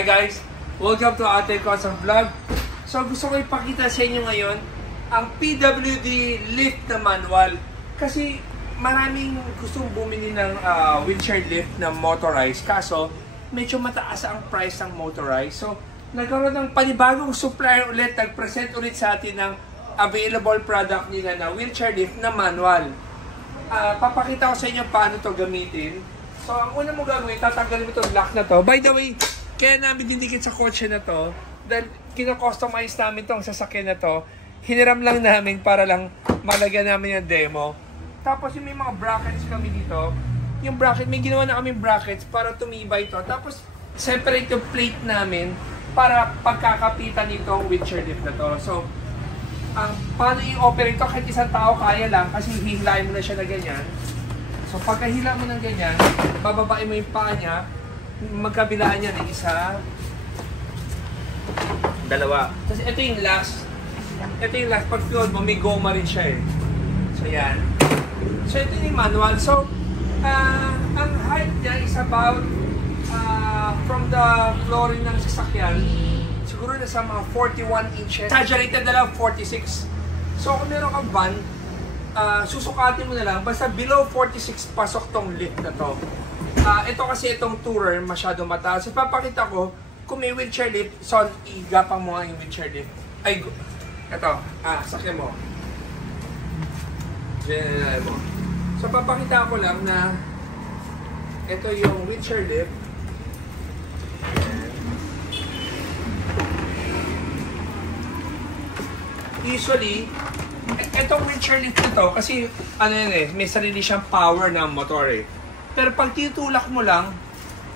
Hi guys! Welcome to Ate Kosang Vlog. So gusto ko ipakita sa inyo ngayon ang PWD lift na manual. Kasi maraming gustong bumili ng wheelchair lift na motorized. Kaso medyo mataas ang price ng motorized. So nagkaroon ng panibagong supplier ulit. Nag-present ulit sa atin ng available product nila na wheelchair lift na manual. Papakita ko sa inyo paano to gamitin. So ang una mo gagawin, tatanggalin mo itong lock na to. By the way, kaya namin didikit sa kotse na to dahil kino-customize namin tong sasakyan na to. Hiniram lang namin para lang malagyan namin yung demo. Tapos yung may mga brackets kami dito. Yung bracket, may ginawa na kami brackets para tumibay ito. Tapos separate yung plate namin para pagkakapitan nitong wheelchair lift na to. So, paano i-operate ito? Kahit isang tao kaya lang kasi hihilain mo na siya na ganyan. So pagkahila mo ng ganyan, bababain mo yung paa niya. Magkabilaan niya ng isa, dalawa. Tapos ito yung last. Ito yung last. Pag fuel mo, may goma rin siya eh. So yan. So ito yung manual. So, ang height niya is about from the flooring ng sasakyan, siguro nasa mga 41 inches. Exaggerated na lang 46. So kung meron kang van, susukatin mo na lang. Basta below 46 pasok tong lift na to. Ito kasi itong tourer masyado mataas. So, papakita ko kung may wheelchair lift. So, igapang mo nga yung wheelchair lift. Ay, ito. Sakyan mo. Diyan mo. So, papakita ko lang na ito yung wheelchair lift. Usually, itong wheelchair lift ito, kasi ano yun eh, may sarili siyang power ng motor eh. Pero pag titulak mo lang,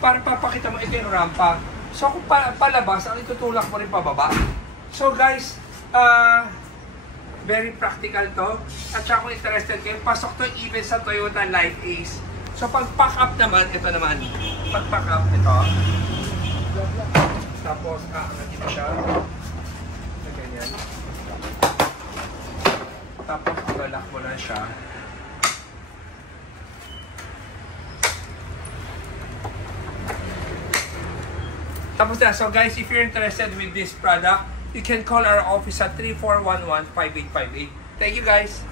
para papakita mo, ito yung rampa. So kung palabas, ang itutulak mo rin pababa. So guys, very practical to. At saka kung interested kayo, pasok to even sa Toyota Life Ace. So pag pack up naman, ito naman. Pag pack up, ito. Tapos, nandito siya. So ganyan. Tapos, ilalak mo na siya. Tapos na. So guys, if you're interested with this product, you can call our office at 3411-5858. Thank you guys!